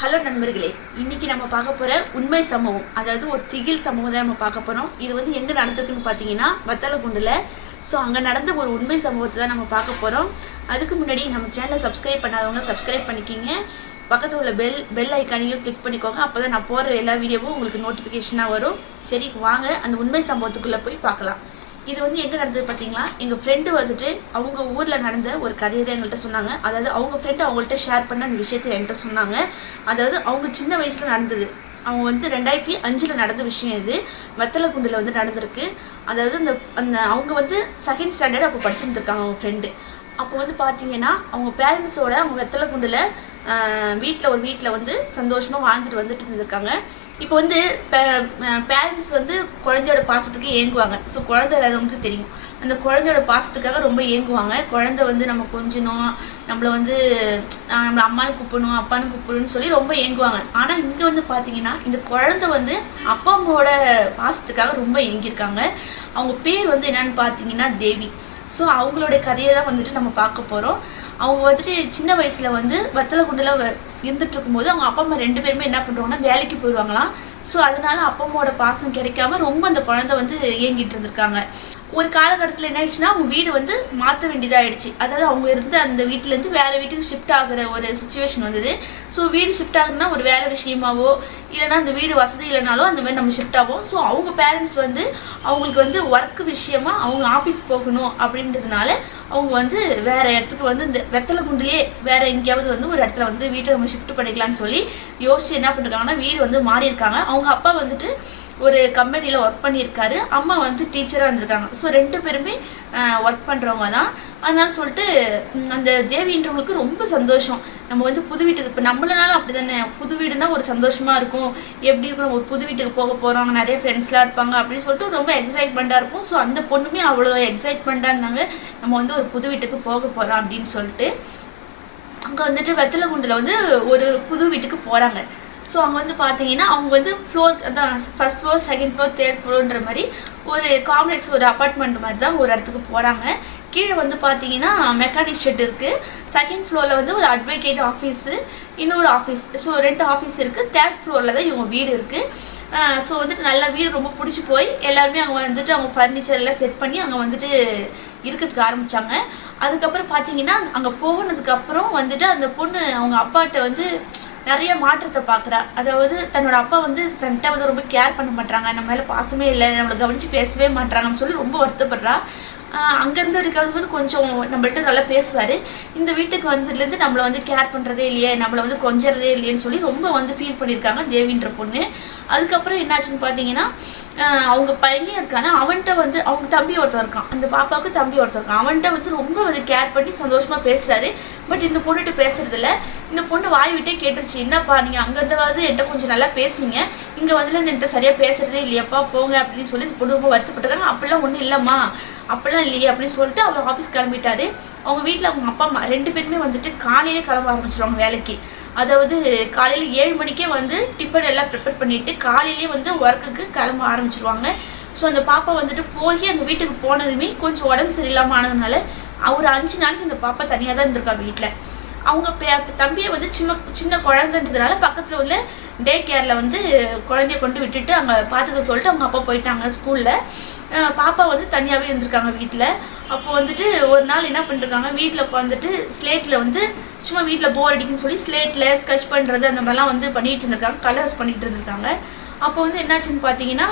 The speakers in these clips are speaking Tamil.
ஹலோ நண்பர்களே. இன்னைக்கு நம்ம பார்க்க போற உண்மை சம்பவம் அதாவது ஒரு திகில் சம்பவம் தான் நம்ம பார்க்க போறோம். இது வந்து எங்க நடந்திருக்குன்னு பார்த்தீங்கன்னா வத்தலகுண்டுல. ஸோ அங்கே நடந்த ஒரு உண்மை சம்பவத்தை தான் நம்ம பார்க்க போறோம். அதுக்கு முன்னாடி நம்ம சேனலை சப்ஸ்கிரைப் பண்ணாதவங்க சப்ஸ்கிரைப் பண்ணிக்கிங்க. பக்கத்தில் உள்ள பெல் பெல் ஐக்கானையும் கிளிக் பண்ணிக்கோங்க. அப்போ தான் நான் போடுற எல்லா வீடியோவும் உங்களுக்கு நோட்டிஃபிகேஷனாக வரும். சரி வாங்க அந்த உண்மை சம்பவத்துக்குள்ளே போய் பார்க்கலாம். இது வந்து எங்க நடந்தது பார்த்தீங்களா எங்க ஃப்ரெண்டு வந்துட்டு அவங்க ஊர்ல நடந்த ஒரு கதையை தான் எங்கள்கிட்ட சொன்னாங்க. அதாவது அவங்க ஃப்ரெண்டு அவங்கள்ட்ட ஷேர் பண்ண அந்த விஷயத்தை என்கிட்ட சொன்னாங்க. அதாவது அவங்க சின்ன வயசுல நடந்தது. அவங்க வந்து ரெண்டாயிரத்தி அஞ்சுல நடந்த விஷயம் இது. வெத்தலைக்குண்டுல வந்து நடந்திருக்கு. அதாவது அந்த அந்த அவங்க வந்து செகண்ட் ஸ்டாண்டர்ட் அப்போ படிச்சுருந்துருக்காங்க அவங்க ஃப்ரெண்டு அப்போ வந்து பார்த்தீங்கன்னா அவங்க பேரண்ட்ஸோட அவங்க வெத்தலைக்குண்டுல வீட்டில் ஒரு வீட்டில் வந்து சந்தோஷமாக வாழ்ந்துட்டு வந்துட்டு இருந்திருக்காங்க. இப்போ வந்து பேரண்ட்ஸ் வந்து குழந்தையோட பாசத்துக்கு ஏங்குவாங்க. ஸோ குழந்தை நமக்கு தெரியும். அந்த குழந்தையோட பாசத்துக்காக ரொம்ப ஏங்குவாங்க. குழந்தை வந்து நம்ம கொஞ்சணும் நம்மளை வந்து நம்மளை அம்மானு கூப்பிடணும் அப்பானு கூப்பிடணும்னு சொல்லி ரொம்ப ஏங்குவாங்க. ஆனால் இங்கே வந்து பார்த்தீங்கன்னா இந்த குழந்தை வந்து அப்பா அம்மாவோட பாசத்துக்காக ரொம்ப ஏங்கியிருக்காங்க. அவங்க பேர் வந்து என்னன்னு பார்த்தீங்கன்னா தேவி. ஸோ அவங்களோட கதையை தான் வந்துட்டு நம்ம பார்க்க போகிறோம் அவங்க வந்துட்டு சின்ன வயசுல வந்து வத்தலகுண்டுல வ- இருந்துட்டு இருக்கும்போது அவங்க அப்பா அம்மா ரெண்டு பேருமே என்ன பண்ணுறாங்கன்னா வேலைக்கு போயிடுவாங்களாம். ஸோ அதனால அப்பா அம்மாவோட பாசம் கிடைக்காம ரொம்ப அந்த குழந்தை வந்து ஏங்கிட்டு இருந்திருக்காங்க. ஒரு காலகட்டத்தில் என்ன ஆயிடுச்சுன்னா அவங்க வீடு வந்து மாற்ற வேண்டியதாகிடுச்சு அதாவது அவங்க இருந்த அந்த வீட்டிலேருந்து வேறு வேற வீட்டுக்கு ஷிஃப்ட் ஆகுற ஒரு சுச்சுவேஷன் வந்தது. ஸோ வீடு ஷிஃப்ட் ஆகுனா ஒரு வேலை விஷயமாவோ இல்லைன்னா அந்த வீடு வசதி இல்லைனாலோ அந்த மாதிரி நம்ம ஷிஃப்ட் ஆகும். ஸோ அவங்க பேரண்ட்ஸ் வந்து அவங்களுக்கு வந்து ஒர்க் விஷயமா அவங்க ஆஃபீஸ் போகணும் அப்படின்றதுனால அவங்க வந்து வேற இடத்துக்கு வந்து இந்த வெத்தலை குண்டுலேயே வேற எங்கேயாவது வந்து ஒரு இடத்துல வந்து வீட்டை நம்ம ஷிஃப்ட் பண்ணிக்கலாம்னு சொல்லி யோசிச்சு என்ன பண்ணிருக்காங்கன்னா வீடு வந்து மாறி இருக்காங்க அவங்க அப்பா வந்துட்டு ஒரு கம்பெனியில ஒர்க் பண்ணியிருக்காரு. அம்மா வந்து டீச்சரா இருந்திருக்காங்க. ஸோ ரெண்டு பேருமே ஒர்க் பண்றவங்க தான் அதனால சொல்லிட்டு அந்த தேவின்றவங்களுக்கு ரொம்ப சந்தோஷம். நம்ம வந்து புது வீட்டுக்கு இப்போ நம்மளனாலும் அப்படிதானே. புது வீடுனா ஒரு சந்தோஷமா இருக்கும். எப்படி இருக்கும் நம்ம ஒரு புது வீட்டுக்கு போக போறோம் நிறைய ஃப்ரெண்ட்ஸ்லாம் இருப்பாங்க அப்படின்னு சொல்லிட்டு ரொம்ப எக்ஸைட்மெண்ட்டாக இருக்கும். ஸோ அந்த பொண்ணுமே அவ்வளோ எக்ஸைட்மெண்ட்டாக இருந்தாங்க. நம்ம வந்து ஒரு புது வீட்டுக்கு போக போறோம் அப்படின்னு சொல்லிட்டு. அங்கே வந்துட்டு வெத்தலகுண்டில் வந்து ஒரு புது வீட்டுக்கு போகிறாங்க ஸோ அங்கே வந்து பார்த்தீங்கன்னா அவங்க வந்து ஃப்ளோர் அதான் first floor second floor third ஃப்ளோர்ன்ற மாதிரி ஒரு காம்ப்ளெக்ஸ் ஒரு அப்பார்ட்மெண்ட் மாதிரி தான் ஒரு இடத்துக்கு போகிறாங்க கீழே வந்து பார்த்தீங்கன்னா மெக்கானிக் ஷெட் இருக்குது செகண்ட் ஃப்ளோரில் வந்து ஒரு அட்வொகேட் ஆஃபீஸு இன்னொரு ஆஃபீஸ் ஸோ ரெண்டு ஆஃபீஸ் இருக்குது தேர்ட் ஃப்ளோரில் தான் இவங்க வீடு இருக்குது ஸோ வந்துட்டு நல்லா வீடு ரொம்ப பிடிச்சி போய் எல்லாருமே அவங்க வந்துட்டு அவங்க ஃபர்னிச்சர் எல்லாம் செட் பண்ணி அங்கே வந்துட்டு இருக்கிறதுக்கு ஆரம்பிச்சாங்க. அதுக்கப்புறம் பார்த்தீங்கன்னா அங்கே போனதுக்கப்புறம் வந்துட்டு அந்த பொண்ணு அவங்க அப்பாட்ட வந்து நிறைய மாற்றத்தை பார்க்குறா அதாவது தன்னோட அப்பா வந்து தன்கிட்ட வந்து ரொம்ப கேர் பண்ண மாட்டாங்க நம்ம மேலே பாசமே இல்லை. நம்மளை கவனிச்சு பேசவே மாட்டாங்கன்னு சொல்லி ரொம்ப வருத்தப்படுறா. அங்கேருந்து இருக்கிறது இருக்கும்போது கொஞ்சம் நம்மள்ட்ட நல்லா பேசுவார். இந்த வீட்டுக்கு வந்ததுலேருந்து நம்மளை வந்து கேர் பண்ணுறதே இல்லையே நம்மளை வந்து கொஞ்சறதே இல்லையேன்னு சொல்லி ரொம்ப வந்து ஃபீல் பண்ணியிருக்காங்க தேவின்ற பொண்ணு. அதுக்கப்புறம் என்னாச்சுன்னு பார்த்தீங்கன்னா அவங்க பையன் இருக்கான. அவன்கிட்ட வந்து அவங்க தம்பி ஒருத்தர் இருக்கான். அந்த பாப்பாவுக்கு தம்பி ஒருத்தர் இருக்கான். அவன்கிட்ட வந்து ரொம்ப வந்து கேர் பண்ணி சந்தோஷமாக பேசுகிறாரு பட் இந்த பொண்ணுகிட்ட பேசுறதில்ல. இந்த பொண்ணு வாய் விட்டே கேட்டுருச்சு. என்னப்பா நீங்க அங்கேருந்தாவது என்கிட்ட கொஞ்சம் நல்லா பேசுனீங்க. இங்க வந்து என்கிட்ட சரியா பேசுறதே இல்லையாப்பா போங்க அப்படின்னு சொல்லி இந்த பொண்ணு ரொம்ப வருத்தப்பட்டுருக்காங்க. அப்படிலாம் ஒண்ணும் இல்லம்மா. அப்படிலாம் இல்லையே அப்படின்னு சொல்லிட்டு அவர் ஆபீஸ் கிளம்பிட்டாரு. அவங்க வீட்டில் அவங்க அப்பா அம்மா ரெண்டு பேருமே வந்துட்டு காலையிலே கிளம்ப ஆரம்பிச்சிருவாங்க வேலைக்கு. அதாவது காலையில ஏழு மணிக்கே வந்து டிஃபன் எல்லாம் ப்ரிப்பேர் பண்ணிட்டு காலையிலேயே வந்து ஒர்க்குக்கு கிளம்ப ஆரம்பிச்சிருவாங்க. ஸோ அந்த பாப்பா வந்துட்டு போய் அந்த வீட்டுக்கு போனதுமே கொஞ்சம் உடம்பு சரியில்லாம ஆனதுனால ஒரு அஞ்சு நாளைக்கு இந்த பாப்பா தனியாக தான் இருந்திருக்கா வீட்டில் அவங்க தம்பியை வந்து சின்ன சின்ன குழந்தைன்றதுனால பக்கத்தில் உள்ள டே கேரில் வந்து குழந்தைய கொண்டு விட்டுட்டு அங்கே பார்த்துக்க சொல்லிட்டு அவங்க அப்பா போயிட்டாங்க ஸ்கூலில் பாப்பா வந்து தனியாகவே இருந்திருக்காங்க வீட்டில் அப்போ வந்துட்டு ஒரு நாள் என்ன பண்ணிருக்காங்க வீட்டில் உட்காந்துட்டு ஸ்லேட்டில் வந்து சும்மா வீட்டில் போர் அடிக்குன்னு சொல்லி ஸ்லேட்டில் ஸ்கெட்ச் பண்ணுறது அந்த மாதிரிலாம் வந்து பண்ணிட்டு இருந்திருக்காங்க கலர்ஸ் பண்ணிட்டு இருந்திருக்காங்க. அப்போ வந்து என்னாச்சுன்னு பார்த்தீங்கன்னா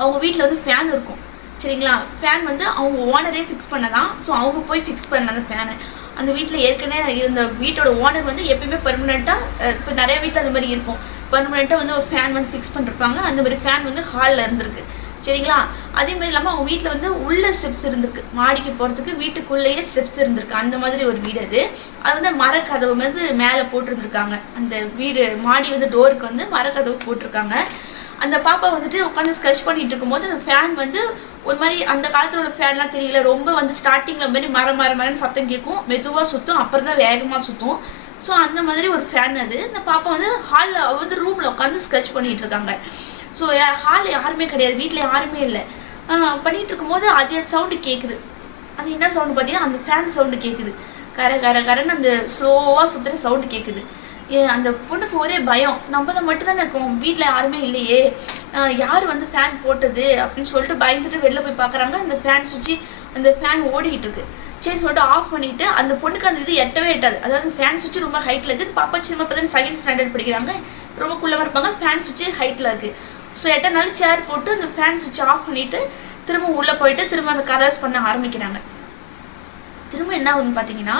அவங்க வீட்டில் வந்து ஃபேன் இருக்கும். சரிங்களா? ஃபேன் வந்து அவங்க ஓனரே ஃபிக்ஸ் பண்ணதான். ஸோ அவங்க போய் ஃபிக்ஸ் பண்ணல அந்த ஃபேனை அந்த வீட்டில் ஏற்கனவே இருந்த வீட்டோட ஓனர் வந்து எப்பயுமே பெர்மனெண்ட்டாக இப்போ நிறைய வீட்டில் அந்த மாதிரி இருக்கும். பெர்மனெண்ட்டாக வந்து ஒரு ஃபேன் வந்து ஃபிக்ஸ் பண்ணிருப்பாங்க. அந்த மாதிரி ஃபேன் வந்து ஹாலில் இருந்திருக்கு. சரிங்களா? அதே மாதிரி இல்லாமல் அவங்க வீட்டில் வந்து உள்ள ஸ்டெப்ஸ் இருந்திருக்கு. மாடிக்கு போகிறதுக்கு வீட்டுக்குள்ளேயே ஸ்டெப்ஸ் இருந்திருக்கு. அந்த மாதிரி ஒரு வீடு அது. அது வந்து மரக்கதவு வந்து மேலே போட்டிருந்துருக்காங்க. அந்த வீடு மாடி வந்து டோருக்கு வந்து மரக்கதவு போட்டிருக்காங்க. அந்த பாப்பா வந்துட்டு உட்காந்து ஸ்கெச் பண்ணிட்டு இருக்கும்போது அந்த ஃபேன் வந்து ஒரு மாதிரி அந்த காலத்துல உள்ள ஃபேன்லாம் தெரியல. ரொம்ப வந்து ஸ்டார்டிங்ல மாதிரி மர மர மரன்னு சத்தம் கேட்கும் மெதுவா சுத்தும் அப்புறம் தான் வேகமா சுத்தும். ஸோ அந்த மாதிரி ஒரு ஃபேன் அது. இந்த பாப்பா வந்து ஹாலில் வந்து ரூம்ல உட்காந்து ஸ்கெட்ச் பண்ணிட்டு இருக்காங்க. ஸோ ஹாலில் யாருமே கிடையாது. வீட்டில் யாருமே இல்லை. பண்ணிட்டு இருக்கும்போது அது சவுண்டு கேட்குது அது என்ன சவுண்டு பார்த்தீங்கன்னா அந்த ஃபேன் சவுண்டு கேட்குது கர கர கரன்னு அந்த ஸ்லோவாக சுத்துற சவுண்டு கேட்குது அந்த பொண்ணுக்கு ஒரே பயம். நம்ம தான் மட்டும் தானே இருக்கோம் வீட்டில் யாருமே இல்லையே. யார் வந்து ஃபேன் போட்டது அப்படின்னு சொல்லிட்டு பயந்துட்டு வெளில போய் பார்க்குறாங்க அந்த ஃபேன் சுவிட்ச் அந்த ஃபேன் ஓடிக்கிட்டு இருக்கு. சரி சொல்லிட்டு ஆஃப் பண்ணிட்டு அந்த பொண்ணுக்கு அந்த இது எட்டவே எட்டாது. அதாவது ஃபேன் சுவிட்ச் ரொம்ப ஹைட்ல இருக்கு. பாப்பா சின்ன பார்த்தா செகண்ட் ஸ்டாண்டர்ட் படிக்கிறாங்க. ரொம்ப குள்ளவா இருப்பாங்க. ஃபேன் சுவிட்ச் ஹைட்ல இருக்கு. ஸோ எட்டனாலும் சேர் போட்டு அந்த ஃபேன் சுவிட்ச் ஆஃப் பண்ணிட்டு திரும்ப உள்ள போயிட்டு திரும்ப அந்த கலர்ஸ் பண்ண ஆரம்பிக்கிறாங்க. திரும்ப என்ன ஆகுதுன்னு பார்த்தீங்கன்னா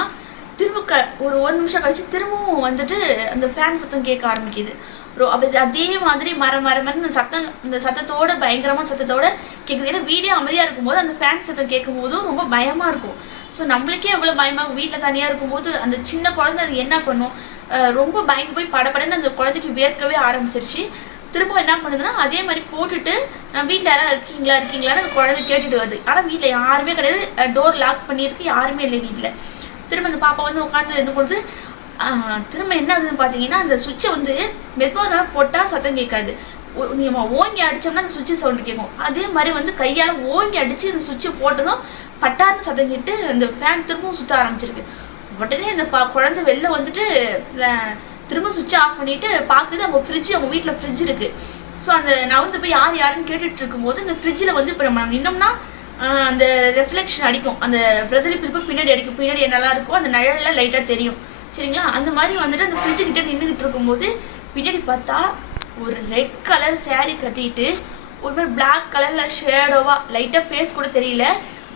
திரும்ப க ஒரு ஒரு நிமிஷம் கழிச்சு திரும்பவும் வந்துட்டு அந்த ஃபேன் சத்தம் கேட்க ஆரம்பிக்குது. ரொ- அதே மாதிரி மர மர மர இந்த சத்தம் இந்த சத்தத்தோட பயங்கரமான சத்தத்தோட கேட்குது ஏன்னா வீடே அமைதியா இருக்கும்போது அந்த ஃபேன் சத்தம் கேட்கும் போதும் ரொம்ப பயமா இருக்கும். ஸோ நம்மளுக்கே எவ்வளோ பயமா இருக்கும். வீட்டில் தனியா இருக்கும்போது அந்த சின்ன குழந்தை அது என்ன பண்ணும்? அஹ் ரொம்ப பயந்து போய் படப்படன்னு அந்த குழந்தைக்கு வேர்க்கவே ஆரம்பிச்சிருச்சு. திரும்ப என்ன பண்ணுதுன்னா அதே மாதிரி போட்டுட்டு அஹ் யாராவது இருக்கீங்களா? இருக்கீங்களான்னு அந்த குழந்தை கேட்டுட்டு வருது. ஆனா வீட்ல யாருமே கிடையாது. டோர் லாக் பண்ணியிருக்கு. யாருமே இல்லை வீட்ல. திரும்ப அந்த பாப்பா வந்து உட்காந்து இது கொடுத்து திரும்ப என்ன ஆகுதுன்னு பாத்தீங்கன்னா அந்த சுவிட்சை வந்து மெதுவாக தான் போட்டா சத்தம் கேட்காது. ஒ- ஓங்கி அடிச்சோம்னா அந்த சுவிட்ச் சவுண்ட் கேட்கும். அதே மாதிரி வந்து கையால ஓங்கி அடிச்சு அந்த சுவிட்சை போட்டதும் பட்டார்னு சத்தம் கேட்டு அந்த ஃபேன் திரும்பவும் சுத்த ஆரம்பிச்சிருக்கு. உடனே அந்த பா- குழந்தை வெளில வந்துட்டு திரும்ப சுவிட்ச் ஆஃப் பண்ணிட்டு பாக்குது அவங்க ஃப்ரிட்ஜ் அவங்க வீட்டில் ஃப்ரிட்ஜ் இருக்கு. ஸோ அந்த வந்து போய் யார் யாருன்னு கேட்டுட்டு இருக்கும்போது இந்த ஃப்ரிட்ஜில் வந்து இப்போ நம்ம நின்னோம்னா அந்த ரெஃப்ளெக்ஷன் அடிக்கும். அந்த பிரதிபலிப்பு பின்னாடி அடிக்கும். பின்னாடி என்னெல்லாம் இருக்கோ அந்த நிழல்ல லைட்டா தெரியும். சரிங்களா? அந்த மாதிரி வந்துட்டு அந்த ஃப்ரிட்ஜு கிட்ட நின்றுகிட்டு இருக்கும்போது பின்னாடி பார்த்தா ஒரு ரெட் கலர் சேரீ கட்டிட்டு ஒரு மாதிரி பிளாக் கலர்ல ஷேடோவா லைட்டா ஃபேஸ் கூட தெரியல.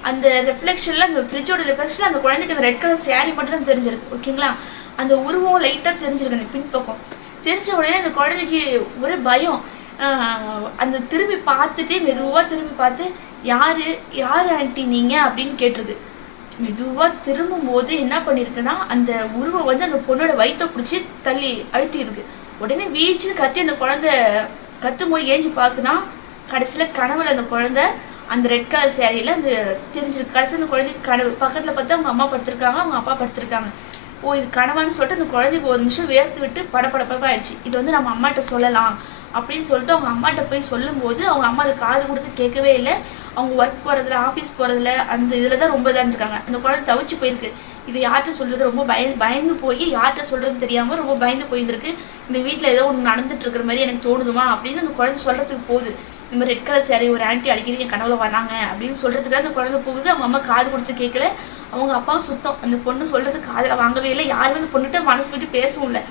அந்த ரெஃப்ளெக்ஷன்ல அந்த ஃப்ரிட்ஜோட ரெஃப்ளெக்ஷன்ல அந்த குழந்தைக்கு அந்த ரெட் கலர் சேரீ மட்டும் தான் தெரிஞ்சிருக்கு. ஓகேங்களா? அந்த உருவம் லைட்டா தெரிஞ்சிருக்கு அந்த பின்பக்கம். தெரிஞ்ச உடனே அந்த குழந்தைக்கு ஒரே பயம். அந்த திரும்பி பார்த்துட்டே மெதுவா திரும்பி பார்த்து யாரு யாரு ஆண்டி நீங்க? அப்படின்னு கேட்டிருக்கு மெதுவா திரும்பும் போது என்ன பண்ணிருக்குன்னா அந்த உருவம் வந்து அந்த பொண்ணோட வயிற்ற பிடிச்சி தள்ளி அழுத்தி இருக்கு உடனே வீச்சு கத்தி அந்த குழந்தை கத்தும் போது ஏஞ்சி பார்க்குனா கடைசியில கனவுல அந்த குழந்தை அந்த ரெட் கலர் சேரீல அந்த தெரிஞ்சிருக்கு. கடைசி அந்த குழந்தை கனவு பக்கத்துல பார்த்தா அவங்க அம்மா படுத்திருக்காங்க அவங்க அப்பா படுத்திருக்காங்க. ஓ இது கனவான்னு சொல்லிட்டு அந்த குழந்தைக்கு ஒரு நிமிஷம் வேர்த்து விட்டு படபடப்பா ஆயிடுச்சு. இது வந்து நம்ம அம்மாட்ட சொல்லலாம். அப்படின்னு சொல்லிட்டு அவங்க அம்மாட்ட போய் சொல்லும்போது அவங்க அம்மா அதை காது கொடுத்து கேட்கவே இல்லை. அவங்க ஒர்க் போறதுல ஆஃபீஸ் போறதுல அந்த இதுல தான் ரொம்ப இதாக இருக்காங்க அந்த குழந்தை தவிச்சு போயிருக்கு. இது யார்கிட்ட சொல்றது? ரொம்ப பய பயந்து போய் யார்கிட்ட சொல்கிறது தெரியாம ரொம்ப பயந்து போயிருந்திருக்கு. இந்த வீட்டில் ஏதோ ஒன்று நடந்துட்டு இருக்கிற மாதிரி எனக்கு தோணுதுமா? அப்படின்னு அந்த குழந்தை சொல்றதுக்கு போகுது. இந்த மாதிரி ரெட் கலர் சேரீ ஒரு ஆன்ட்டி அடிக்கடி என் கனவுல வராங்க அப்படின்னு சொல்றதுக்கு அந்த குழந்தை போகுது. அவங்க அம்மா காது கொடுத்து கேட்கல. அவங்க அப்பாவும் சுத்தம். அந்த பொண்ணு சொல்றது காதில் வாங்கவே இல்லை. யாருமே அந்த பொண்ணுகிட்ட மனசு விட்டு பேசவும் இல்லை.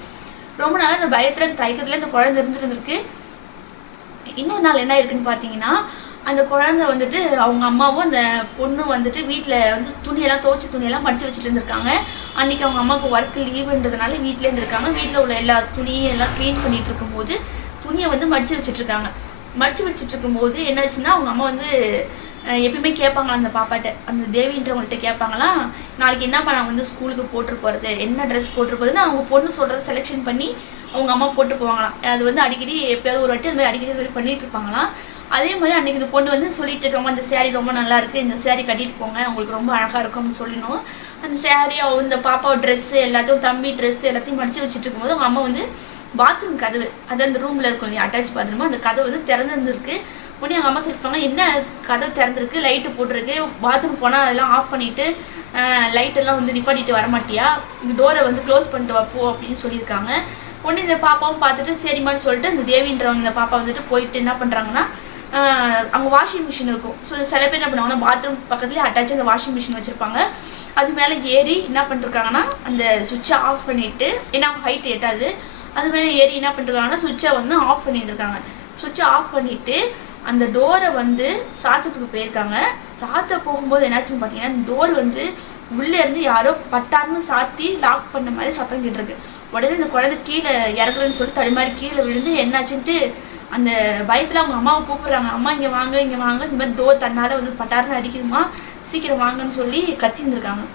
ரொம்ப நாளாக அந்த பயத்துல அந்த தயக்கத்துல அந்த குழந்தை இருந்துருந்துருக்கு இன்னொரு நாள் என்ன இருக்குன்னு பாத்தீங்கன்னா அந்த குழந்தை வந்துட்டு அவங்க அம்மாவும் அந்த பொண்ணு வந்துட்டு வீட்டில் வந்து துணியெல்லாம் துவைச்சி துணியெல்லாம் மடிச்சு வச்சுட்டு இருந்திருக்காங்க. அன்னைக்கு அவங்க அம்மாவுக்கு ஒர்க் லீவுன்றதுனால வீட்ல இருந்திருக்காங்க. வீட்டில் உள்ள எல்லா துணியும் எல்லாம் க்ளீன் பண்ணிட்டு இருக்கும்போது துணியை வந்து மடிச்சு வச்சுட்டு இருக்காங்க. மடிச்சு வச்சுட்டு இருக்கும்போது என்னாச்சுன்னா அவங்க அம்மா வந்து எப்பயுமே கேட்பாங்களாம் அந்த பாப்பாட்ட. அந்த தேவின்றவங்கள்ட்ட கேட்பாங்களா நாளைக்கு என்னப்பா நான் வந்து ஸ்கூலுக்கு போட்டு போறது? என்ன ட்ரெஸ் போட்டு போறதுன்னு அவங்க பொண்ணு சொல்றத செலெக்ஷன் பண்ணி அவங்க அம்மா போட்டு போவாங்களாம். அது வந்து அடிக்கடி எப்பயாவது ஒரு வாட்டி அந்த மாதிரி அடிக்கடி இது மாதிரி பண்ணிட்டு இருப்பாங்களாம். அதே மாதிரி அன்னைக்கு இந்த பொண்ணு வந்து சொல்லிட்டு இருக்கவங்க அந்த சேரீ ரொம்ப நல்லா இருக்கு இந்த சேரீ கட்டிட்டு போங்க உங்களுக்கு ரொம்ப அழகா இருக்கும்னு சொல்லணும் அந்த சேரீ அவ இந்த பாப்பாவோட ட்ரெஸ் எல்லாத்தையும் தம்பி ட்ரெஸ் எல்லாத்தையும் மடிச்சு வச்சுட்டு இருக்கும்போது அவங்க அம்மா வந்து பாத்ரூம் கதவு அது அந்த ரூம்ல இருக்கும் இல்லையா அட்டாச் பாத்ரூம் அந்த கதவு வந்து திறந்துருந்துருக்கு. உடனே எங்கள் அம்மா சொல்லிருப்பாங்க என்ன கதவு திறந்துருக்கு? லைட்டு போட்டிருக்கு. பாத்ரூம் போனால் அதெல்லாம் ஆஃப் பண்ணிட்டு லைட் எல்லாம் வந்து நிப்பாட்டிட்டு வரமாட்டியா இந்த டோரை வந்து க்ளோஸ் பண்ணிட்டு வா போ அப்படின்னு சொல்லியிருக்காங்க. உடனே இந்த பாப்பாவும் பார்த்துட்டு சரிம்மான்னு சொல்லிட்டு இந்த தேவின்றவங்க இந்த பாப்பா வந்துட்டு போயிட்டு என்ன பண்ணுறாங்கன்னா அங்கே வாஷிங் மிஷின் இருக்கும். ஸோ சில பேர் என்ன பண்ணுவாங்கன்னா பாத்ரூம் பக்கத்துலேயே அட்டாச் அந்த வாஷிங் மிஷின் வச்சுருப்பாங்க. அது மேலே ஏறி என்ன பண்ணிருக்காங்கன்னா அந்த சுவிட்சை ஆஃப் பண்ணிட்டு ஏன்னா ஹைட் எட்டாது. அது மேலே ஏறி என்ன பண்ணிருக்காங்கன்னா சுவிட்சை வந்து ஆஃப் பண்ணியிருக்காங்க சுவிட்சை ஆஃப் பண்ணிட்டு அந்த டோரை வந்து சாத்தத்துக்கு போயிருக்காங்க. சாத்த போகும்போது என்னாச்சுன்னு பார்த்தீங்கன்னா டோர் வந்து உள்ளே இருந்து யாரோ பட்டார்னு சாத்தி லாக் பண்ண மாதிரி சத்தம் கேட்டிருக்கு. உடனே இந்த குழந்தை கீழே இறங்குறேன்னு சொல்லி தடுமாறி கீழே விழுந்து என்னாச்சுன்ட்டு அந்த பயத்தில் அவங்க அம்மாவை கூப்பிடுறாங்க. அம்மா இங்கே வாங்க இங்கே வாங்க. இந்த மாதிரி டோர் தன்னால வந்து பட்டார்னு அடிக்குதுமா சீக்கிரம் வாங்கன்னு சொல்லி கத்திருந்துருக்காங்க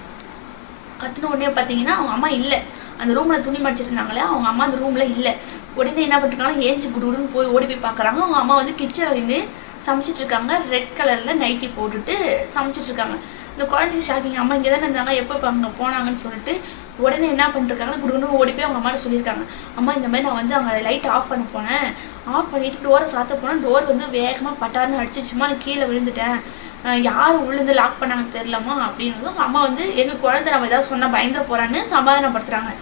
கத்தின உடனே பார்த்தீங்கன்னா அவங்க அம்மா இல்லை. அந்த ரூமில் துணி மடிச்சிருந்தாங்களே அவங்க அம்மா அந்த ரூமில் இல்லை. உடனே என்ன பண்ணிருக்காங்க ஏஞ்சி குடுன்னு போய் ஓடி போய் பார்க்குறாங்க அவங்க அம்மா வந்து கிச்சன்ல நின்று சமைச்சிட்டு இருக்காங்க. ரெட் கலர்ல நைட்டி போட்டுட்டு சமைச்சிட்டு இருக்காங்க. இந்த குழந்தைங்க ஷாக்கிங் அம்மா இங்கே தானே இருந்தாங்க. எப்போ இப்போ அங்கே போனாங்கன்னு சொல்லிட்டு உடனே என்ன பண்ணிருக்காங்க குடுன்னு ஓடி போய் அவங்க அம்மாட்ட சொல்லியிருக்காங்க. அம்மா இந்த மாதிரி நான் வந்து அங்கே லைட் ஆஃப் பண்ண போனேன். ஆஃப் பண்ணிட்டு டோரை சாத்த போனேன். டோர் வந்து வேகமாக பட்டார்னு அடிச்சிச்சுமா நான் கீழே விழுந்துட்டேன். யார் உள்ளேருந்து லாக் பண்ணாங்கன்னு தெரியலமா அப்படின்றதும் அம்மா வந்து எங்கள் குழந்தை நம்ம ஏதாவது சொன்னால் பயந்துட போகிறான்னு சமாதானப்படுத்துறாங்க.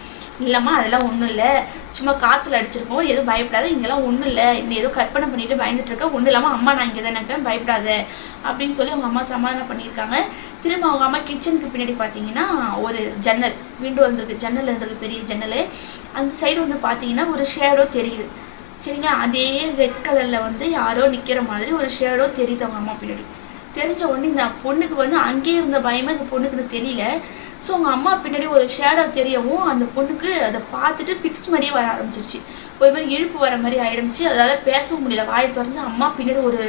இல்லைம்மா அதெல்லாம் ஒன்றும் இல்லை. சும்மா காற்றுல அடிச்சிருக்கோம் எதுவும் பயப்படாத இங்கெல்லாம் ஒன்றும் இல்லை. இந்த ஏதோ கற்பனை பண்ணிட்டு பயந்துட்டு இருக்க ஒன்றும் இல்லாமல் அம்மா நான் இங்கே தான் இருக்கேன் பயப்படாத. அப்படின்னு சொல்லி அவங்க அம்மா சமாதானம் பண்ணியிருக்காங்க. திரும்ப அவங்க அம்மா கிச்சனுக்கு பின்னாடி பார்த்தீங்கன்னா ஒரு ஜன்னல் விண்டோ இருந்திருக்கு. ஜன்னல் இருந்திருக்கு பெரிய ஜன்னல். அந்த சைடு வந்து பார்த்தீங்கன்னா ஒரு ஷேடோ தெரியுது. சரிங்களா? அதே ரெட் கலரில் வந்து யாரோ நிற்கிற மாதிரி ஒரு ஷேடோ தெரியுது அவங்க அம்மா பின்னாடி. தெரிஞ்ச உடனே இந்த பொண்ணுக்கு வந்து அங்கேயே இருந்த பயமே இந்த பொண்ணுக்கு தெரியல. ஸோ அவங்க அம்மா பின்னாடி ஒரு ஷேடோ தெரியவும் அந்த பொண்ணுக்கு அதை பார்த்துட்டு ஃபிக்ஸ் மாதிரியே வர ஆரம்பிச்சிருச்சு. ஒரு மாதிரி இழுப்பு வர மாதிரி ஆயிடுச்சு. அதால பேசவும் முடியல. வாயை திறந்து அம்மா பின்னாடி ஒரு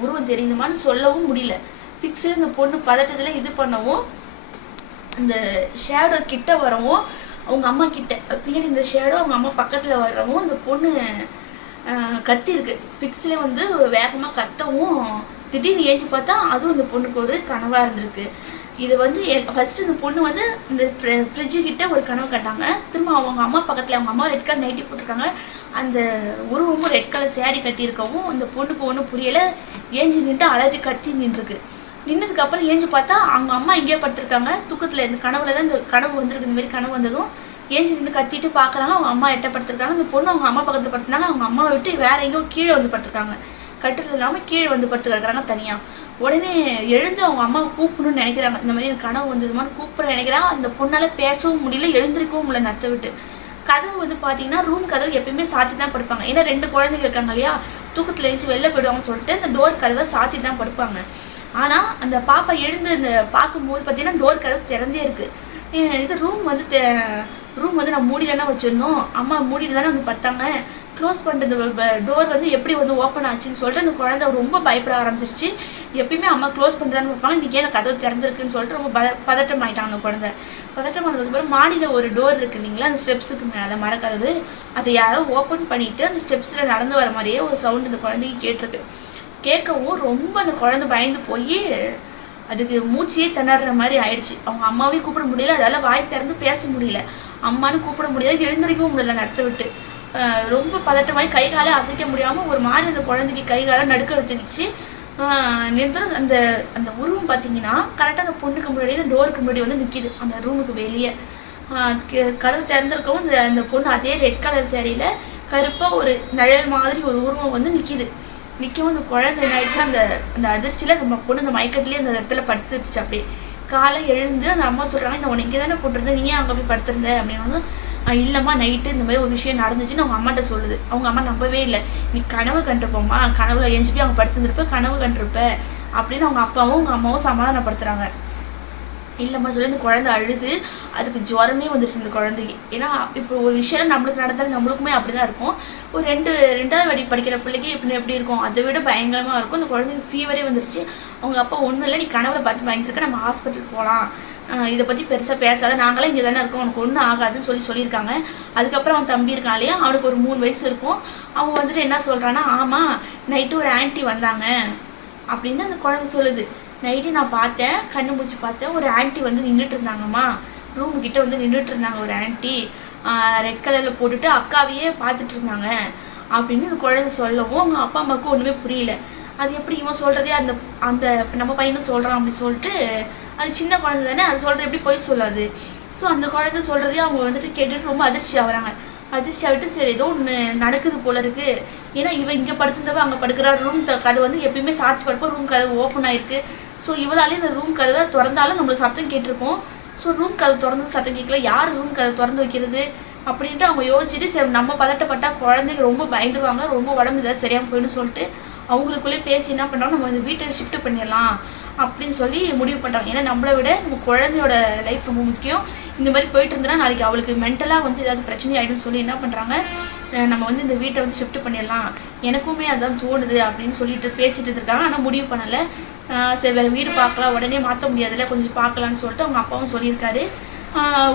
உருவம் தெரியுதுமான்னு சொல்லவும் முடியல. ஃபிக்ஸு இந்த பொண்ணு பதட்டத்தில் இது பண்ணவும் அந்த ஷேடோ கிட்ட வரவும் அவங்க அம்மா கிட்ட பின்னாடி இந்த ஷேடோ அவங்க அம்மா பக்கத்துல வரவும் அந்த பொண்ணு ஆஹ், கத்தி இருக்கு பிக்ஸ்ல வந்து வேகமா கத்தவும் திடீர்னு ஏஞ்சி பார்த்தா அதுவும் இந்த பொண்ணுக்கு ஒரு கனவா இருந்திருக்கு. இது வந்து ஃபர்ஸ்ட் இந்த பொண்ணு வந்து இந்த ஃப்ரிட்ஜு கிட்ட ஒரு கனவு கண்டாங்க. திரும்ப அவங்க அம்மா பக்கத்துல அவங்க அம்மா ரெட் கலர் நைட்டி போட்டிருக்காங்க. அந்த உருவமும் ரெட் கலர் சேரீ கட்டியிருக்கவும் அந்த பொண்ணுக்கு ஒன்றும் புரியல. ஏஞ்சி நின்று அலறி கத்தி நின்றுருக்கு. நின்னதுக்கு அப்புறம் ஏஞ்சி பார்த்தா அவங்க அம்மா இங்கேயே படுத்திருக்காங்க. தூக்கத்துல இந்த கனவுல தான் இந்த கனவு வந்திருக்கு. இந்த மாதிரி கனவு வந்ததும் ஏஞ்சி நின்று கத்திட்டு பார்க்கறாங்க. அவங்க அம்மா எட்ட படுத்திருக்காங்க. அந்த பொண்ணு அவங்க அம்மா பக்கத்துல படுத்திருந்தாங்க. அவங்க அம்மாவை விட்டு வேற எங்கேயோ கீழே வந்து படுத்திருக்காங்க. கட்டில் இல்லாம கீழே வந்து படுத்து கிடக்குறாங்க தனியா. உடனே எழுந்து அவங்க அம்மாவை கூப்பிடணும்னு நினைக்கிறாங்க. இந்த மாதிரி எனக்கு கனவு வந்ததுமான்னு கூப்பிட நினைக்கிறான் அந்த பொண்ணால பேசவும் முடியல எழுந்திருக்கவும் முடியல நத்த விட்டு. கதவு வந்து பாத்தீங்கன்னா ரூம் கதவு எப்பயுமே சாத்தி தான் படுப்பாங்க. ஏன்னா ரெண்டு குழந்தைங்க இருக்காங்க இல்லையா? தூக்கத்துல எழுந்து வெளில போயிடுவாங்கன்னு சொல்லிட்டு அந்த டோர் கதவை சாத்தி தான் படுப்பாங்க. ஆனா அந்த பாப்பா எழுந்து இந்த பார்க்கும்போது பாத்தீங்கன்னா டோர் கதவு திறந்தே இருக்கு. இது ரூம் வந்து ரூம் வந்து நான் மூடி தானே வச்சிருந்தோம். அம்மா மூடிட்டு தானே வந்து பார்த்தாங்க க்ளோஸ் பண்ணுறது டோர் வந்து எப்படி வந்து ஓப்பன் ஆச்சுன்னு சொல்லிட்டு அந்த குழந்தை ரொம்ப பயப்பட ஆரம்பிச்சிருச்சு. எப்பயுமே அம்மா க்ளோஸ் பண்ணுறான்னு பார்ப்பாங்க வைப்பாங்க இன்னைக்கு ஏன் கதவு திறந்துருக்குன்னு சொல்லிட்டு ரொம்ப பத பதட்டம் ஆயிட்டாங்க அந்த குழந்தை. பதட்டம் ஆனதுக்கு அப்புறம் மாடியில ஒரு டோர் இருக்கு இல்லைங்களா? அந்த ஸ்டெப்ஸுக்கு மேல மறக்காதது அதை யாரோ ஓப்பன் பண்ணிட்டு அந்த ஸ்டெப்ஸ்ல நடந்து வர மாதிரியே ஒரு சவுண்ட் இந்த குழந்தைக்கு கேட்டிருக்கு. கேட்கவும் ரொம்ப அந்த குழந்தை பயந்து போய் அதுக்கு மூச்சையே திணற மாதிரி ஆயிடுச்சு. அவங்க அம்மாவே கூப்பிட முடியல. அதால வாய் திறந்து பேச முடியல. அம்மான்னு கூப்பிட முடியல. எழுந்திருக்கவும் முடியல அந்த இடத்த விட்டு. ரொம்ப பதட்டமாயி கை காலை அசைக்க முடியாம ஒரு மாதிரி அந்த குழந்தைக்கு கை காலை நடுக்க எடுத்துக்கிச்சு நிறுத்தம் அந்த அந்த உருவம் பார்த்தீங்கன்னா கரெக்டாக அந்த பொண்ணுக்கு முன்னாடி அந்த டோருக்கு முன்னாடி வந்து நிக்குது. அந்த ரூமுக்கு வெளியே. ஆஹ் கதவு திறந்திருக்கவும் இந்த அந்த பொண்ணு அதே ரெட் கலர் சேரீல கருப்பா ஒரு நிழல் மாதிரி ஒரு உருவம் வந்து நிக்குது. நிற்கவும் அந்த குழந்தை என்ன ஆயிடுச்சு அந்த அந்த அதிர்ச்சியில நம்ம பொண்ணு அந்த மயக்கத்திலேயே அந்த இடத்துல படுத்துருச்சு அப்படியே. காலை எழுந்து அந்த அம்மா சொல்றாங்க இந்த உனக்கு இங்கே தானே போட்டிருந்த நீ அங்கே போய் படுத்திருந்த? அப்படின்னு வந்து இல்லைம்மா நைட்டு இந்த மாதிரி ஒரு விஷயம் நடந்துச்சுன்னு அவங்க அம்மாட்ட சொல்லுது. அவங்க அம்மா நம்பவே இல்லை. நீ கனவு கண்டிருப்போம்மா. கனவுல எஞ்சி போய் அவங்க படுத்திருந்திருப்ப கனவு கண்டிருப்ப. அப்படின்னு அவங்க அப்பாவும் அவங்க அம்மாவும் சமாதானப்படுத்துறாங்க. இல்லைம்மா சொல்லி இந்த குழந்தை அழுது. அதுக்கு ஜுரமே வந்துருச்சு இந்த குழந்தைக்கு. ஏன்னா இப்போ ஒரு விஷயம் நம்மளுக்கு நடந்தாலும் நம்மளுக்குமே அப்படிதான் இருக்கும். ஒரு ரெண்டு ரெண்டாவது வடி படிக்கிற பிள்ளைக்கு இப்படி எப்படி இருக்கும்? அதை விட பயங்கரமா இருக்கும். இந்த குழந்தைக்கு ஃபீவரே வந்துருச்சு. அவங்க அப்பா ஒண்ணும் இல்லை. நீ கனவுல பார்த்து பயந்துருக்க நம்ம ஹாஸ்பிட்டல் போகலாம் இதை பற்றி பெருசாக பேசாத. நாங்களாம் இங்கே தானே இருக்கோம். உனக்கு ஒன்றும் ஆகாதுன்னு சொல்லி சொல்லியிருக்காங்க. அதுக்கப்புறம் அவன் தம்பி இருக்கான் இல்லையா? அவனுக்கு ஒரு மூணு வயசு இருக்கும். அவன் வந்துட்டு என்ன சொல்கிறான்னா ஆமாம் நைட்டு ஒரு ஆன்ட்டி வந்தாங்க. அப்படின்னு அந்த குழந்தை சொல்லுது. நைட்டு நான் பார்த்தேன் கண்ணு முடிச்சு பார்த்தேன். ஒரு ஆன்ட்டி வந்து நின்றுட்டு இருந்தாங்கம்மா. ரூம் கிட்ட வந்து நின்றுட்டு இருந்தாங்க ஒரு ஆன்ட்டி ரெட் கலரில் போட்டுட்டு அக்காவையே பார்த்துட்டு இருந்தாங்க. அப்படின்னு அந்த குழந்தை சொல்லவும் அவங்க அப்பா அம்மாவுக்கு ஒன்றுமே புரியல. அது எப்படி இவன் சொல்கிறதே அந்த அந்த நம்ம பையனும் சொல்கிறான் அப்படின்னு சொல்லிட்டு அது சின்ன குழந்தை தானே அது சொல்றது எப்படி போய் சொல்லாது. ஸோ அந்த குழந்தை சொல்றதையும் அவங்க வந்துட்டு கேட்டுட்டு ரொம்ப அதிர்ச்சி ஆகுறாங்க. அதிர்ச்சி ஆகிட்டு சரி ஏதோ ஒன்று நடக்குது போல இருக்கு. ஏன்னா இவன் இங்கே படுத்திருந்தவ அங்கே படுக்கிறா ரூம் கதை வந்து எப்பயுமே சாத்தி படுப்போம். ரூம் கதவு ஓப்பன் ஆயிருக்கு. ஸோ இவளாலே இந்த ரூம் கதவை திறந்தாலும் நம்மளுக்கு சத்தம் கேட்டிருக்கோம். ஸோ ரூம் கதை திறந்து சத்தம் கேட்கல. யார் ரூம் கதை திறந்து வைக்கிறது? அப்படின்ட்டு அவங்க யோசிச்சுட்டு சரி நம்ம பதட்டப்பட்டா குழந்தைங்க ரொம்ப பயந்துருவாங்க. ரொம்ப உடம்பு இதாக சரியாக போயிடும் சொல்லிட்டு அவங்களுக்குள்ளே பேசி என்ன பண்றாங்க நம்ம இந்த வீட்டை ஷிஃப்ட் பண்ணிடலாம். அப்படின்னு சொல்லி முடிவு பண்ணுறாங்க ஏன்னா நம்மளை விட நம்ம குழந்தையோட லைஃப் ரொம்ப முக்கியம். இந்த மாதிரி போயிட்டு இருந்தனா நாளைக்கு அவளுக்கு மென்டலாக வந்து ஏதாவது பிரச்சனை ஆகிடும்னு சொல்லி என்ன பண்ணுறாங்க நம்ம வந்து இந்த வீட்டை வந்து ஷிஃப்ட் பண்ணிடலாம். எனக்குமே அதான் தோணுது அப்படின்னு சொல்லிட்டு பேசிட்டு இருக்காங்க ஆனால் முடிவு பண்ணலை. சரி வேற வீடு பார்க்கலாம். உடனே மாற்ற முடியாதுல்ல. கொஞ்சம் பார்க்கலான்னு சொல்லிட்டு அவங்க அப்பாவும் சொல்லியிருக்காரு.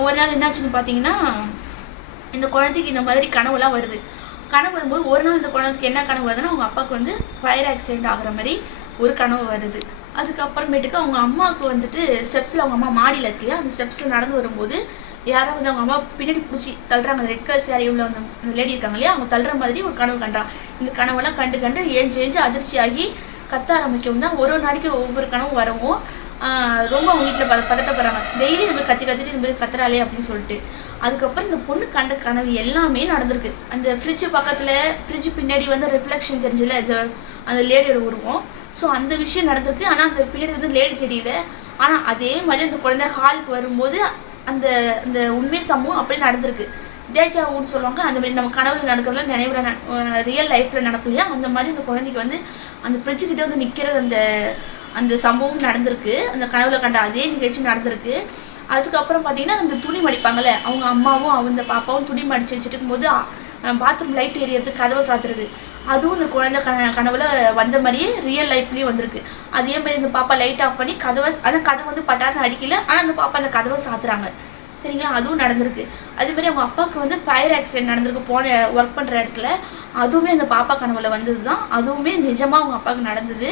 ஒரு நாள் என்னாச்சுன்னு பார்த்தீங்கன்னா இந்த குழந்தைக்கு இந்த மாதிரி கனவுலாம் வருது. கனவு வரும்போது ஒரு நாள் இந்த குழந்தைக்கு என்ன கனவு வருதுன்னா அவங்க அப்பாவுக்கு வந்து ஃபயர் ஆக்சிடென்ட் ஆகுற மாதிரி ஒரு கனவு வருது. அதுக்கப்புறமேட்டுக்கு அவங்க அம்மாவுக்கு வந்துட்டு ஸ்டெப்ஸில் அவங்க அம்மா மாடியில் இருக்கு. அந்த ஸ்டெப்ஸில் நடந்து வரும்போது யாரோ வந்து அவங்க அம்மா பின்னாடி பிடிச்சி தள்ளுறாங்க. ரெட் கலர் சேரீ உள்ள அந்த லேடி இருக்காங்க இல்லையா? அவங்க தள்ளுற மாதிரி ஒரு கனவு கண்டா. இந்த கனவெல்லாம் கண்டு கண்டு ஏஞ்சு ஏஞ்சு அதிர்ச்சியாகி கத்த ஆரம்பிக்கும். தான் ஒரு ஒரு நாளைக்கு ஒவ்வொரு கனவும் வரவும் ரொம்ப அவங்க வீட்டில் பத பதட்டப்படுறாங்க. டெய்லி இந்த மாதிரி கத்தி கத்திட்டு இந்த மாதிரி கத்துறாளே அப்படின்னு சொல்லிட்டு. அதுக்கப்புறம் இந்த பொண்ணு கண்ட கனவு எல்லாமே நடந்திருக்கு. அந்த ஃப்ரிட்ஜ் பக்கத்தில் ஃப்ரிட்ஜ் பின்னாடி வந்து ரிஃப்ளெக்ஷன் தெரிஞ்சல அது அந்த லேடியோட உருவம். ஸோ அந்த விஷயம் நடந்திருக்கு. ஆனால் அந்த பீரியட் வந்து லேடி தெரியல. ஆனால் அதே மாதிரி அந்த குழந்தை ஹாலுக்கு வரும்போது அந்த அந்த உண்மை சம்பவம் அப்படியே நடந்திருக்கு. தேஜாவுன்னு சொல்லுவாங்க. அந்த மாதிரி நம்ம கனவுல நடக்கிறதுல நினைவுல ரியல் லைஃப்ல நடக்கலையா அந்த மாதிரி அந்த குழந்தைக்கு வந்து அந்த ஃப்ரிட்ஜ் வந்து நிக்கிறது அந்த அந்த சம்பவம் நடந்திருக்கு. அந்த கனவுல கண்ட அதே நிகழ்ச்சி நடந்திருக்கு. அதுக்கப்புறம் பார்த்தீங்கன்னா அந்த துணி மடிப்பாங்கல்ல அவங்க அம்மாவும் அவங்க பாப்பாவும் துணி மடிச்சு வச்சுட்டு இருக்கும்போது பாத்ரூம் லைட் எரியறது கதவை சாத்துறது. அதுவும் இந்த குழந்தை கன கனவுல வந்த மாதிரியே ரியல் லைஃப்லயும் வந்திருக்கு. அதே மாதிரி இந்த பாப்பா லைட் ஆஃப் பண்ணி கதவை அந்த கதவு வந்து பட்டாரம் அடிக்கல ஆனா அந்த பாப்பா அந்த கதவை சாத்துறாங்க. சரிங்களா? அதுவும் நடந்திருக்கு. அதே மாதிரி அவங்க அப்பாவுக்கு வந்து ஃபயர் ஆக்சிடென்ட் நடந்திருக்கு போன ஒர்க் பண்ற இடத்துல. அதுவுமே அந்த பாப்பா கனவுல வந்ததுதான். அதுவுமே நிஜமா அவங்க அப்பாவுக்கு நடந்தது.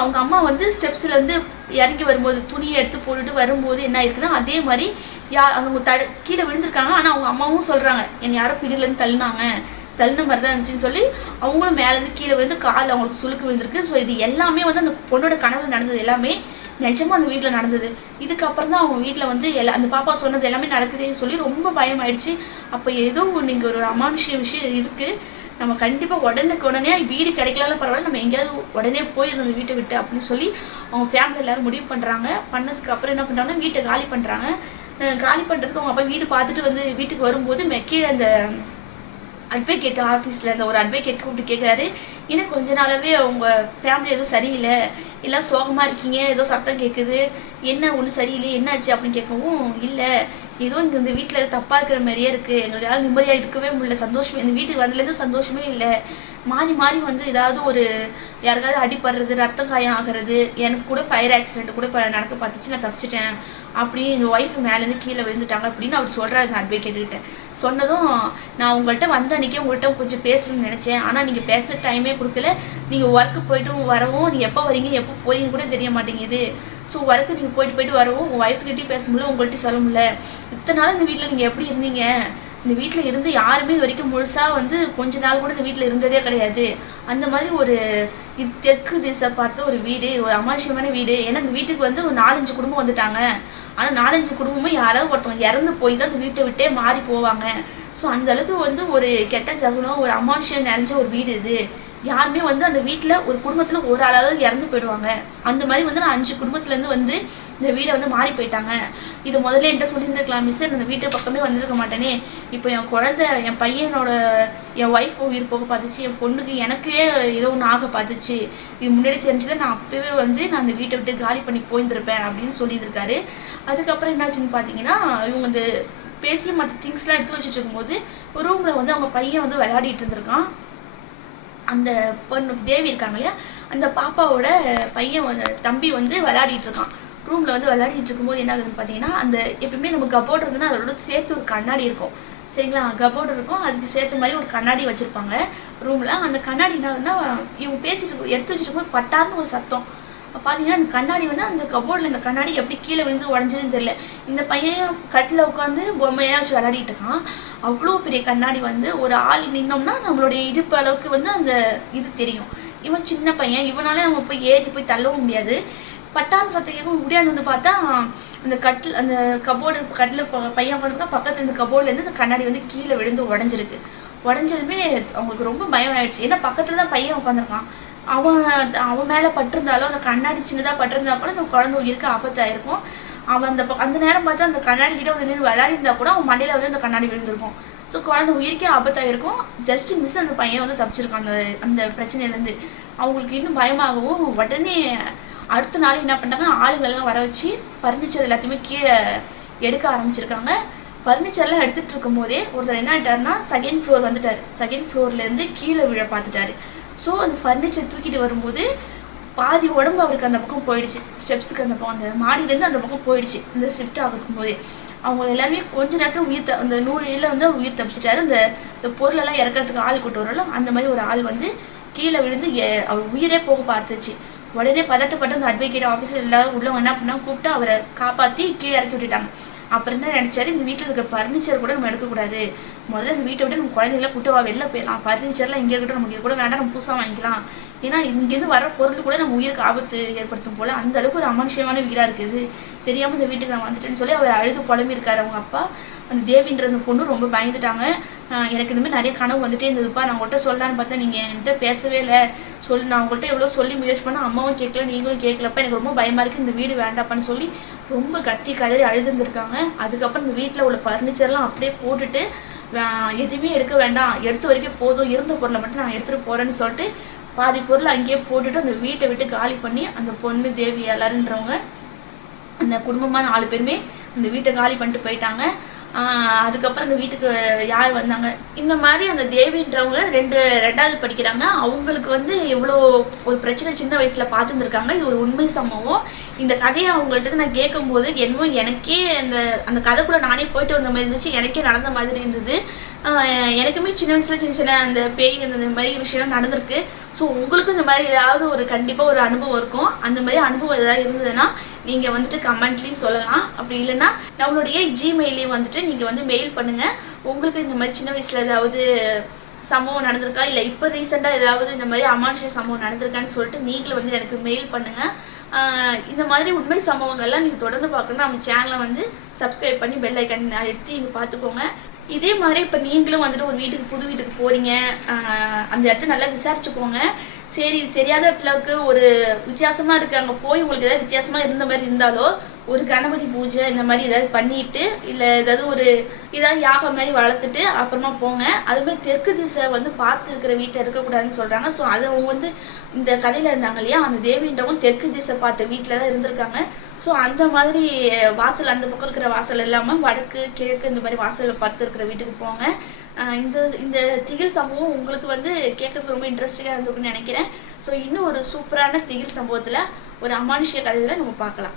அவங்க அம்மா வந்து ஸ்டெப்ஸ்ல இருந்து இறங்கி வரும்போது துணியை எடுத்து போட்டுட்டு வரும்போது என்ன ஆயிருக்குன்னா அதே மாதிரி யா அவங்க தடு கீழே விழுந்திருக்காங்க. ஆனா அவங்க அம்மாவும் சொல்றாங்க என்னை யாரோ பிடில இருந்து தள்ளினாங்க. தள்ளின மாதிரி தான் இருந்துச்சுன்னு சொல்லி அவங்களும் மேலேருந்து கீழே விழுந்து கால் அவங்களுக்கு சுளுக்கு விழுந்திருக்கு. ஸோ இது எல்லாமே வந்து அந்த பொண்ணோட கனவுல நடந்தது. எல்லாமே நிஜமா அந்த வீட்டில் நடந்தது. இதுக்கப்புறம் தான் அவங்க வீட்டில் வந்து எல்லா அந்த பாப்பா சொன்னது எல்லாமே நடக்குதுன்னு சொல்லி ரொம்ப பயமாயிடுச்சு. அப்போ ஏதோ ஒண்ணு ஒரு அமானுஷ்ய விஷயம் இருக்கு. நம்ம கண்டிப்பாக உடனுக்கு உடனே வீடு கிடைக்கலாலும் பரவாயில்ல நம்ம எங்கேயாவது உடனே போயிருந்தோம் வீட்டை விட்டு அப்படின்னு சொல்லி அவங்க ஃபேமிலி எல்லாரும் முடிவு பண்ணுறாங்க பண்ணதுக்கு அப்புறம் என்ன பண்றாங்கன்னா வீட்டை காலி பண்ணுறாங்க காலி பண்ணுறதுக்கு அவங்க அப்பா வீடு பார்த்துட்டு வந்து வீட்டுக்கு வரும்போது மெ- கீழே அந்த அட்வொகேட் ஆஃபீஸில் இருந்த ஒரு அட்வொகேட் கூப்பிட்டு கேட்குறாரு இன்னும் கொஞ்ச நாளாவே உங்க ஃபேமிலி எதுவும் சரியில்லை. எல்லாம் சோகமா இருக்கீங்க. ஏதோ சத்தம் கேட்குது என்ன ஒன்றும் சரியில்லை. என்னாச்சு அப்படின்னு கேட்கவும் இல்லை. ஏதோ இங்க இந்த வீட்டில் தப்பாக தப்பா இருக்கிற மாதிரியே இருக்கு. எங்களால் நிம்மதியா இருக்கவே முடியல. சந்தோஷமே இந்த வீட்டுக்கு வந்ததுலேருந்து சந்தோஷமே இல்லை. மாறி மாறி வந்து ஏதாவது ஒரு யாருக்காவது அடிபடுறது ரத்தம் காயம் ஆகிறது எனக்கு கூட ஃபயர் ஆக்சிடென்ட் கூட இப்போ நடக்க பார்த்துச்சு. நான் தப்பிச்சிட்டேன். அப்படி எங்கள் ஒய்ஃப் மேலேருந்து கீழே விழுந்துட்டாங்க அப்படின்னு அவர் சொல்கிறாரு அந்த அட்வொகேட் கிட்ட. சொன்னதும் நான் உங்கள்கிட்ட வந்த அன்னைக்கே உங்கள்கிட்ட கொஞ்சம் பேசணும்னு நினச்சேன். ஆனால் நீங்கள் பேச டைமே கொடுக்கல. நீங்கள் ஒர்க்கு போயிட்டு வரவும் நீங்கள் எப்போ வரீங்க எப்போ போறீங்க கூட தெரிய மாட்டேங்குது. ஸோ ஒர்க்கு நீங்கள் போயிட்டு போயிட்டு வரவும் உங்கள் ஒய்ஃப் கிட்டயும் பேச முடியல உங்கள்கிட்ட சொல்ல முடியல. இத்தனை நாள் இந்த வீட்டில் நீங்கள் எப்படி இருந்தீங்க? இந்த வீட்டில் இருந்து யாருமே இது வரைக்கும் முழுசாக வந்து கொஞ்ச நாள் கூட இந்த வீட்டில் இருந்ததே கிடையாது. அந்த மாதிரி ஒரு இது தெற்கு திசை பார்த்த ஒரு வீடு ஒரு அமானுஷ்யமான வீடு. ஏன்னா இந்த வீட்டுக்கு வந்து ஒரு நாலஞ்சு குடும்பம் வந்துட்டாங்க. ஆனால் நாலஞ்சு குடும்பமும் யாராவது ஒருத்தவங்க இறந்து போய் தான் இந்த வீட்டை விட்டே மாறி போவாங்க. ஸோ அந்த அளவுக்கு வந்து ஒரு கெட்ட சகுனம் ஒரு அமானுஷ்யம் நிறைஞ்ச ஒரு வீடு இது. யாருமே வந்து அந்த வீட்டில் ஒரு குடும்பத்துல ஒரு ஆளாவது இறந்து போயிடுவாங்க. அந்த மாதிரி வந்து நான் அஞ்சு குடும்பத்துல இருந்து வந்து இந்த வீடை வந்து மாறி போயிட்டாங்க. இது முதல்ல என்கிட்ட சொல்லியிருந்திருக்கலாம் மிஸ் இந்த வீட்டு பக்கமே வந்திருக்க மாட்டேனே. இப்போ என் குழந்தை என் பையனோட என் ஒய்ஃப் உயிர் போக பார்த்துச்சு. என் பொண்ணுக்கு எனக்கே ஏதோ ஒன்று ஆக பார்த்துச்சு. இது முன்னாடி தெரிஞ்சுதான் நான் அப்பவே வந்து நான் அந்த வீட்டை விட்டு காலி பண்ணி போயிருந்திருப்பேன் அப்படின்னு சொல்லியிருக்காரு அதுக்கப்புறம் என்னாச்சுன்னு பார்த்தீங்கன்னா இவங்க இந்த பேசி மற்ற திங்ஸ்லாம் எடுத்து வச்சுட்டு இருக்கும்போது ஒரு ரூம்ல வந்து அவங்க பையன் வந்து விளையாடிட்டு இருந்திருக்கான். அந்த பொண்ணு தேவி இருக்காங்க இல்லையா? அந்த பாப்பாவோட பையன் வந்து தம்பி வந்து விளையாடிட்டு இருக்கான். ரூம்ல வந்து விளையாடிட்டு இருக்கும்போது என்ன ஆகுதுன்னு பார்த்தீங்கன்னா அந்த எப்பயுமே நம்ம கபோர்ட் இருந்ததுன்னா அதோட சேர்த்து ஒரு கண்ணாடி இருக்கும். சரிங்களா? கபோர்டு இருக்கும் அதுக்கு சேர்த்த மாதிரி ஒரு கண்ணாடி வச்சிருப்பாங்க ரூம்ல அந்த கண்ணாடி என்ன ஆகுதுன்னா இவங்க பேசிட்டு எடுத்து வச்சுட்டு பட்டார்னு ஒரு சத்தம். பார்த்தீங்கன்னா பாத்தீங்கன்னா அந்த கண்ணாடி வந்து அந்த கபோர்டில் இந்த கண்ணாடி எப்படி கீழே விழுந்து உடஞ்சதுன்னு தெரியல. இந்த பையன் கட்டில் உட்காந்து பொம்மையாக வச்சு விளையாடிட்டு இருக்கான். அவ்வளோ பெரிய கண்ணாடி வந்து ஒரு ஆள் நின்னோம்னா நம்மளுடைய இடுப்பு அளவுக்கு வந்து அந்த இது தெரியும். இவன் சின்ன பையன். இவனால நம்ம போய் ஏறி போய் தள்ளவும் முடியாது. பட்டான் சத்தம் கேட்கும் முடியாது வந்து பார்த்தா அந்த கட்டில் அந்த கபோர்டு கட்டில் பையன் உட்காந்துருக்கா பக்கத்துல இந்த கபோர்ட்லேருந்து அந்த கண்ணாடி வந்து கீழே விழுந்து உடஞ்சிருக்கு. உடஞ்சதுமே அவங்களுக்கு ரொம்ப பயம் ஆயிடுச்சு. ஏன்னா பக்கத்துல தான் பையன் உட்காந்துருக்கான் அவன் அவன் மேல பட்டிருந்தாலும் அந்த கண்ணாடி சின்னதா பட்டிருந்தா கூட அந்த குழந்தை உயிருக்கு ஆபத்தாயிருக்கும் அவன் அந்த அந்த நேரம் பார்த்து அந்த கண்ணாடி கிட்ட வந்து நின்று விளையாடிருந்தா கூட அவன் மண்டையில வந்து அந்த கண்ணாடி விழுந்திருக்கும். ஸோ குழந்தை உயிருக்கே ஆபத்தாயிருக்கும் ஜஸ்ட் மிஸ் அந்த பையன் வந்து தப்பிச்சிருக்கான் அந்த அந்த பிரச்சனையில இருந்து அவங்களுக்கு இன்னும் பயமாகவும் உடனே அடுத்த நாள் என்ன பண்ணாங்க ஆளுங்கள்லாம் வர வச்சு பர்னிச்சர் எல்லாத்தையுமே கீழே எடுக்க ஆரம்பிச்சிருக்காங்க. பர்னிச்சர்லாம் எடுத்துட்டு இருக்கும் போதே ஒருத்தர் என்ன ஆயிட்டாருன்னா செகண்ட் ஃப்ளோர் வந்துட்டாரு. செகண்ட் ஃப்ளோர்ல இருந்து கீழே விழ பார்த்துட்டாரு. ஸோ அந்த ஃபர்னிச்சர் தூக்கிட்டு வரும்போது பாதி உடம்பு அவருக்கு அந்த பக்கம் போயிடுச்சு. ஸ்டெப்ஸுக்கு அந்த பக்கம் அந்த மாடியிலேருந்து அந்த பக்கம் போயிடுச்சு. இந்த ஷிஃப்ட் ஆகும் போதே அவங்க எல்லாருமே கொஞ்ச நேரத்தில் உயிர் த அந்த நூறு வந்து அவர் உயிர் தப்பிச்சிட்டாரு. அந்த இந்த பொருளெல்லாம் இறக்கிறதுக்கு ஆள் கூட்டு வரலாம் அந்த மாதிரி ஒரு ஆள் வந்து கீழே விழுந்து எ- அவர் உயிரே போக பார்த்துச்சு. உடனே பதட்டப்பட்டு அந்த அட்வொகேட் ஆஃபீஸர் எல்லாரும் உள்ளவங்க என்ன பண்ணாங்க கூப்பிட்டு அவரை காப்பாற்றி கீழே இறக்கி விட்டுட்டாங்க. அப்புறம் என்ன நினைச்சாரு? எங்கள் வீட்டுல இருக்க பர்னிச்சர் கூட நம்ம எடுக்கக்கூடாது. முதல்ல இந்த வீட்டை விட்டு நம்ம குழந்தைங்கள கூட்டு வா வெளில போயிடலாம் பர்னிச்சர்லாம் இங்கே இருக்கட்டும் நமக்கு இது கூட வேண்டாம் நம்ம புதுசாக வாங்கிக்கலாம். ஏன்னா இங்கேருந்து வர பொருள் கூட நம்ம உயிருக்கு ஆபத்து ஏற்படுத்தும் போல அந்த அளவுக்கு ஒரு அமானுஷ்யமான வீடா இருக்குது. தெரியாம இந்த வீட்டுக்கு நான் வந்துட்டேன்னு சொல்லி அவர் அழுது புலம்பி இருக்காரு அவங்க அப்பா. அந்த தேவின்ற அந்த பொண்ணு ரொம்ப பயந்துட்டாங்க. எனக்கு இந்த மாதிரி நிறைய கனவு வந்துட்டே இருந்ததுப்பா. நான் உங்கள்கிட்ட சொல்லலான்னு பார்த்தா நீங்கள் என்கிட்ட பேசவே இல்லை. சொல்லி நான் உங்கள்கிட்ட எவ்வளோ சொல்லி முயற்சி பண்ண அம்மாவும் கேட்கல நீங்களும் கேட்கலப்பா. எனக்கு ரொம்ப பயமாக இருக்குது இந்த வீடு வேண்டாப்பான்னு சொல்லி ரொம்ப கத்தி கதறி அழுதுருந்துருக்காங்க. அதுக்கப்புறம் இந்த வீட்டில் உள்ள ஃபர்னிச்சர்லாம் அப்படியே போட்டுட்டு எதுவுமே எடுக்க வேண்டாம். எடுத்த வரைக்கும் போதும். இருந்த பொருளை மட்டும் நான் எடுத்துகிட்டு போகிறேன்னு சொல்லிட்டு பாதி பொருள் அங்கேயே போட்டுட்டு அந்த வீட்டை விட்டு காலி பண்ணி அந்த பொண்ணு தேவி எல்லாருன்றவங்க அந்த குடும்பமா நாலு பேருமே அந்த வீட்டை காலி பண்ணிட்டு போயிட்டாங்க. ஆஹ் அதுக்கப்புறம் அந்த வீட்டுக்கு யார் வந்தாங்க? இந்த மாதிரி அந்த தேவின்றவங்க ரெண்டு ரெண்டாவது படிக்கிறாங்க. அவங்களுக்கு வந்து எவ்வளோ ஒரு பிரச்சனை சின்ன வயசுல பார்த்துருந்துருக்காங்க. இது ஒரு உண்மை சம்பவம். இந்த கதையை அவங்கள்ட்ட நான் கேட்கும்போது என்னமோ எனக்கே அந்த அந்த கதைக்குள்ள நானே போயிட்டு வந்த மாதிரி இருந்துச்சு. எனக்கே நடந்த மாதிரி இருந்தது. எனக்குமே சின்ன வயசுல சின்ன சின்ன அந்த பேய் அந்த இந்த மாதிரி விஷயம்லாம் நடந்திருக்கு. ஸோ உங்களுக்கும் இந்த மாதிரி ஏதாவது ஒரு கண்டிப்பாக ஒரு அனுபவம் இருக்கும். அந்த மாதிரி அனுபவம் ஏதாவது இருந்ததுன்னா நீங்கள் வந்துட்டு கமெண்ட்லேயும் சொல்லலாம். அப்படி இல்லைன்னா நம்மளுடைய ஜிமெயிலையும் வந்துட்டு நீங்கள் வந்து மெயில் பண்ணுங்கள் உங்களுக்கு இந்த மாதிரி சின்ன வயசுல ஏதாவது சம்பவம் நடந்திருக்கா? இல்லை இப்போ ரீசெண்டாக ஏதாவது இந்த மாதிரி அமானுஷ சம்பவம் நடந்திருக்கான்னு சொல்லிட்டு நீங்களும் வந்து எனக்கு மெயில் பண்ணுங்கள் இந்த மாதிரி உண்மை சம்பவங்கள்லாம் நீங்கள் தொடர்ந்து பார்க்கணும்னா நம்ம சேனலை வந்து சப்ஸ்கிரைப் பண்ணி பெல் ஐக்கன் எடுத்து நீங்கள் பார்த்துக்கோங்க. இதே மாதிரி இப்போ நீங்களும் வந்துட்டு ஒரு வீட்டுக்கு புது வீட்டுக்கு போறீங்க. அந்த இடத்த நல்லா விசாரிச்சுக்கோங்க. சரி தெரியாத இடத்துல இருக்கு ஒரு வித்தியாசமா இருக்கு. அங்கே போய் உங்களுக்கு ஏதாவது வித்தியாசமா இருந்த மாதிரி இருந்தாலோ ஒரு கணபதி பூஜை இந்த மாதிரி ஏதாவது பண்ணிட்டு இல்ல ஏதாவது ஒரு ஏதாவது யாகம் மாதிரி வளர்த்துட்டு அப்புறமா போங்க. அது மாதிரி தெற்கு திசை வந்து பார்த்து இருக்கிற வீட்டில் இருக்கக்கூடாதுன்னு சொல்றாங்க. ஸோ அது அவங்க வந்து இந்த கதையில இருந்தாங்க இல்லையா? அந்த தேவின்றவங்க தெற்கு திசை பார்த்த வீட்டில் தான் இருந்திருக்காங்க. ஸோ அந்த மாதிரி வாசல் அந்த பக்கம் இருக்கிற வாசல் இல்லாம வடக்கு கிழக்கு இந்த மாதிரி வாசல்ல பார்த்து இருக்கிற வீட்டுக்கு போங்க. இந்த இந்த திகில் சம்பவம் உங்களுக்கு வந்து கேட்கறதுக்கு ரொம்ப இன்ட்ரெஸ்டிங்காக இருந்திருக்கும்னு நினைக்கிறேன். ஸோ இன்னும் ஒரு சூப்பரான திகில் சம்பவத்தில் ஒரு அமானுஷ்ய கதையில நம்ம பார்க்கலாம்.